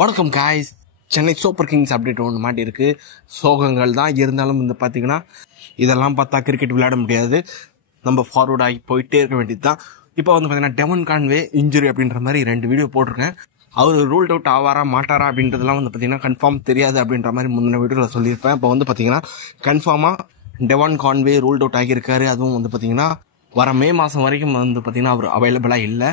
வணக்கம் guys. Chennai super Kings update ஒன்று மாட்டி இருக்கு. சோகங்கள் தான் இருந்தாலும் வந்து பார்த்தீங்கன்னா இதெல்லாம் பார்த்தா கிரிக்கெட் விளையாட முடியாது. நம்ம ஃபார்வர்ட் ஆகி போயிட்டே இருக்க வேண்டியது தான். இப்போ வந்து பார்த்தீங்கன்னா டெவன் கான்வே இன்ஜுரி அப்படின்ற மாதிரி 2 வீடியோ போட்டிருக்கேன். அவர் ரூல்ட் அவுட் ஆவாரா மாட்டாரா அப்படின்றதுலாம் வந்து பார்த்தீங்கன்னா கன்ஃபார்ம் தெரியாது அப்படின்ற மாதிரி முந்தின வீடியோவில் சொல்லியிருப்பேன். இப்போ வந்து பார்த்தீங்கன்னா கன்ஃபார்மாக டெவன் கான்வே ரூல்ட் அவுட் ஆகியிருக்காரு. அதுவும் வந்து பார்த்தீங்கன்னா வர மே மாதம் வரைக்கும் வந்து பார்த்தீங்கன்னா அவர் அவைலபிளாக இல்லை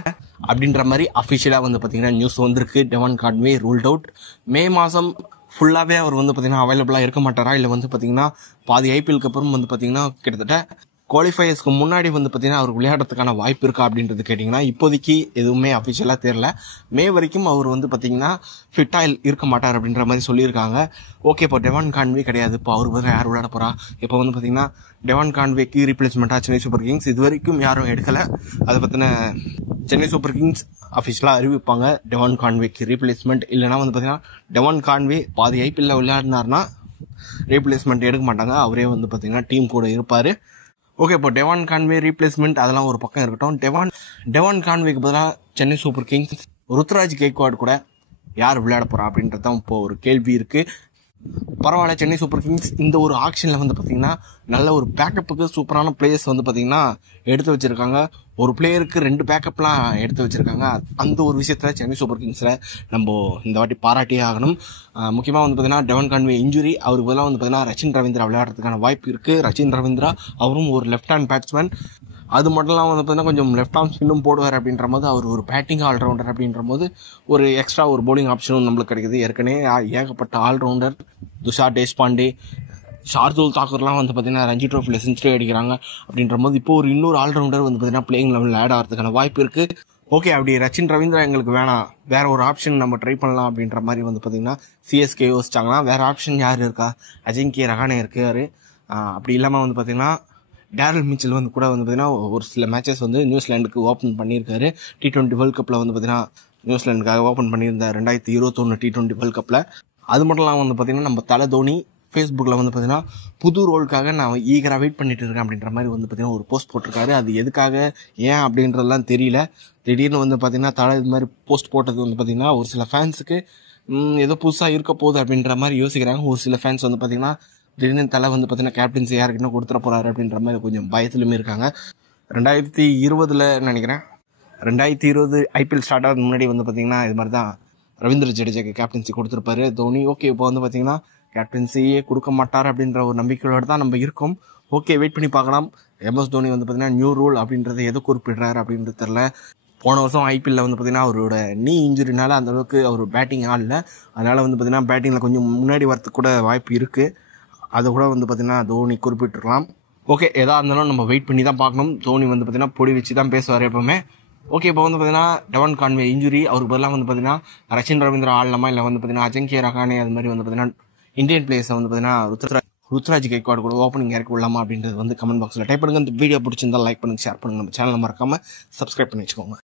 அப்படின்ற மாதிரி அஃபிஷியலாக வந்து பார்த்தீங்கன்னா நியூஸ் வந்திருக்கு. Devon Conway ruled out. May மாதம் ஃபுல்லாகவே அவர் வந்து பார்த்தீங்கன்னா அவைலபிளாக இருக்க மாட்டாரா, இல்லை வந்து பார்த்தீங்கன்னா பாதி ஐபிஎல்க்கு அப்புறம் வந்து பார்த்தீங்கன்னா கிட்டத்தட்ட குவாலிஃபயர்ஸ்க்கு முன்னாடி வந்து பார்த்தீங்கன்னா அவர் விளையாடுறதுக்கான வாய்ப்பு இருக்கா அப்படின்றது கேட்டிங்கன்னா இப்போதைக்கு எதுவுமே அஃபிஷியலாக தெரியல. மே வரைக்கும் அவர் வந்து பார்த்தீங்கன்னா ஃபிட்டாக இருக்க மாட்டார் அப்படின்ற மாதிரி சொல்லியிருக்காங்க. ஓகே, இப்போ டெவன் கான்வே கிடையாது, இப்போ அவர் வந்து யார் விளையாட போகிறா? இப்போ வந்து பார்த்தீங்கன்னா டெவன் கான்வேக்கு ரீப்ளேஸ்மெண்ட்டாக சென்னை சூப்பர் கிங்ஸ் இது வரைக்கும் யாரும் எடுக்கலை. அதை பற்றின சென்னை சூப்பர் கிங்ஸ் அஃபிஷியலாக அறிவிப்பாங்க டெவன் கான்வேக்கு ரீப்ளேஸ்மெண்ட். இல்லைனா வந்து பார்த்தீங்கன்னா டெவன் கான்வே பாதி ஐபிஎல்ல விளையாடினார்னா ரீப்ளேஸ்மெண்ட் எடுக்க மாட்டாங்க, அவரே வந்து பார்த்தீங்கன்னா டீம் கூட இருப்பார். ஓகே, இப்போ டெவன் கான்வே ரீப்ளேஸ்மெண்ட் அதெல்லாம் ஒரு பக்கம் இருக்கட்டும். டெவன் கான்வேக்கு பதிலாக சென்னை சூப்பர் கிங்ஸ் ருத்ராஜ் கெய்க்வாட் கூட யார் விளையாட போகிறா அப்படின்றது தான் இப்போ ஒரு கேள்வி இருக்குது. பரவாயில்ல, சென்னை சூப்பர் கிங்ஸ் இந்த ஒரு ஆக்ஷனில் வந்து பார்த்தீங்கன்னா நல்ல ஒரு பேக்கப்புக்கு சூப்பரான பிளேயர்ஸ் வந்து பார்த்தீங்கன்னா எடுத்து வச்சுருக்காங்க. ஒரு பிளேயருக்கு 2 பேக்கப்லாம் எடுத்து வச்சுருக்காங்க. அந்த ஒரு விஷயத்தில் சென்னை சூப்பர் கிங்ஸில் நம்ம இந்த வாட்டி பாராட்டியே ஆகணும். முக்கியமாக வந்து பார்த்தீங்கன்னா டெவன் கான்வே இன்ஜுரி, அவருக்கு பதிலாக வந்து பார்த்தீங்கன்னா ரச்சின் ரவீந்திரா விளையாடுறதுக்கான வாய்ப்பு இருக்குது. ரச்சின் ரவீந்திரா அவரும் ஒரு லெஃப்ட் ஹேண்ட் பேட்ஸ்மேன். அது மட்டும் இல்லாமல் வந்து பார்த்தீங்கன்னா கொஞ்சம் லெஃப்ட் ஆர்ம் ஸ்பின்னும் போடுவார் அப்படின்ற போது அவர் ஒரு பேட்டிங் ஆல்ரவுண்டர் அப்படின்ற போது ஒரு எக்ஸ்ட்ரா ஒரு பவுலிங் ஆப்ஷனும் நம்மளுக்கு கிடைக்குது. ஏற்கனவே ஏகப்பட்ட ஆல்ரவுண்டர் துஷார் தேஷ்பாண்டே, ஷார்துல் தாக்கூர்லாம் வந்து பார்த்தீங்கன்னா ரஞ்சி ட்ரோஃபியில் செஞ்சுரி அடிக்கிறாங்க. அப்படின்ற போது இப்போ இன்னொரு ஆல்ரவுண்டர் வந்து பார்த்தீங்கன்னா பிளேயிங் லெவலில் ஆட் ஆகிறதுக்கான வாய்ப்பு இருக்குது. ஓகே, அப்படி ரச்சின் ரவீந்திரா எங்களுக்கு வேணாம், வேற ஒரு ஆப்ஷன் நம்ம ட்ரை பண்ணலாம் அப்படின்ற மாதிரி வந்து பார்த்தீங்கன்னா சிஎஸ்கே யோசிச்சாங்கன்னா வேற ஆப்ஷன் யார் இருக்கா? அஜிங்கே ரஹானே இருக்காரு. அப்படி இல்லாமல் வந்து பார்த்தீங்கன்னா டேரல் மிச்சல் வந்து கூட வந்து பார்த்தீங்கன்னா ஒரு சில மேட்சஸ் வந்து நியூசிலாண்டுக்கு ஓப்பன் பண்ணியிருக்காரு. T20 வேர்ல்ட் கப்பில் வந்து பார்த்தீங்கன்னா நியூசிலாண்டுக்காக ஓப்பன் பண்ணியிருந்தார் 2021 T20 வேர்ல்ட் கப்பில். அது மட்டும் இல்லாமல் வந்து பார்த்தீங்கன்னா நம்ம தலை தோனி ஃபேஸ்புக்கில் வந்து பார்த்தீங்கன்னா புது ரோலுக்காக நான் ஈகராக வெயிட் பண்ணிட்டு இருக்கேன் அப்படின்ற மாதிரி வந்து பார்த்தீங்கன்னா ஒரு போஸ்ட் போட்டிருக்காரு. அது எதுக்காக, ஏன் அப்படின்றதுலாம் தெரியல. திடீர்னு வந்து பார்த்தீங்கன்னா தலை இது மாதிரி போஸ்ட் போட்டது வந்து பார்த்தீங்கன்னா ஒரு சில ஃபேன்ஸுக்கு ஏதோ புதுசாக இருக்க போகுது அப்படின்ற மாதிரி யோசிக்கிறாங்க. ஒரு சில ஃபேன்ஸ் வந்து பார்த்தீங்கன்னா திடீர்னு தலை வந்து பார்த்தீங்கன்னா கேப்டன்சி யாருக்குன்னா கொடுத்துட போகிறாரு அப்படின்ற மாதிரி கொஞ்சம் பயத்துலையுமே இருக்காங்க. 2020 நினைக்கிறேன், 2020 ஐபிஎல் ஸ்டார்ட் ஆகிறது முன்னாடி வந்து பார்த்தீங்கன்னா இது மாதிரி தான் ரவீந்திர ஜடேஜாக்கு கேப்டன்சி கொடுத்துருப்பாரு தோனி. ஓகே, இப்போ வந்து பார்த்தீங்கன்னா கேப்டன்சியே கொடுக்க மாட்டார் அப்படின்ற ஒரு நம்பிக்கையோடு தான் நம்ம இருக்கோம். ஓகே, வெயிட் பண்ணி பார்க்கலாம். MS தோனி வந்து பார்த்தீங்கன்னா நியூ ரூல் அப்படின்றத எதை குறிப்பிடுறாரு அப்படின்றது தெரில. போன வருஷம் ஐபிஎல்ல வந்து பார்த்தீங்கன்னா அவரோட நீ இன்ஜுரினால அந்தளவுக்கு அவர் பேட்டிங் ஆடல. அதனால் வந்து பார்த்தீங்கன்னா பேட்டிங்கில் கொஞ்சம் முன்னாடி வரத்துக்கு கூட வாய்ப்பு இருக்குது. அதை கூட வந்து பார்த்தீங்கன்னா தோனி குறிப்பிட்டிருக்கலாம். ஓகே, எதாக இருந்தாலும் நம்ம வெயிட் பண்ணி தான் பார்க்கணும். தோனி வந்து பார்த்தீங்கன்னா பொடி வச்சு தான் பேசுவார் எப்போவுமே. ஓகே, இப்போ வந்து பார்த்தீங்கன்னா டெவன் கான்வே இன்ஜுரி, அவருக்கு பதிலாக வந்து பார்த்தீங்கன்னா ரச்சின் ரவீந்திரா ஆடலாமா, இல்லை வந்து பார்த்தீங்கன்னா அஜிங்கே ரஹானே அது மாதிரி வந்து பார்த்தீங்கன்னா இந்தியன் பிளேயர்ஸை வந்து பார்த்தீங்கன்னா ருத்ராஜ் கெய்க்வாட் கூட ஓப்பனிங் இறக்கி விடலாமா அப்படின்றது வந்து கமெண்ட் பாக்ஸில் டைப் பண்ணுங்கள். இந்த வீடியோ பிடிச்சிருந்தா லைக் பண்ணுங்கள், ஷேர் பண்ணுங்கள். நம்ம சேனலை மறக்காமல் சப்ஸ்கிரைப் பண்ணி வச்சுக்கோங்க.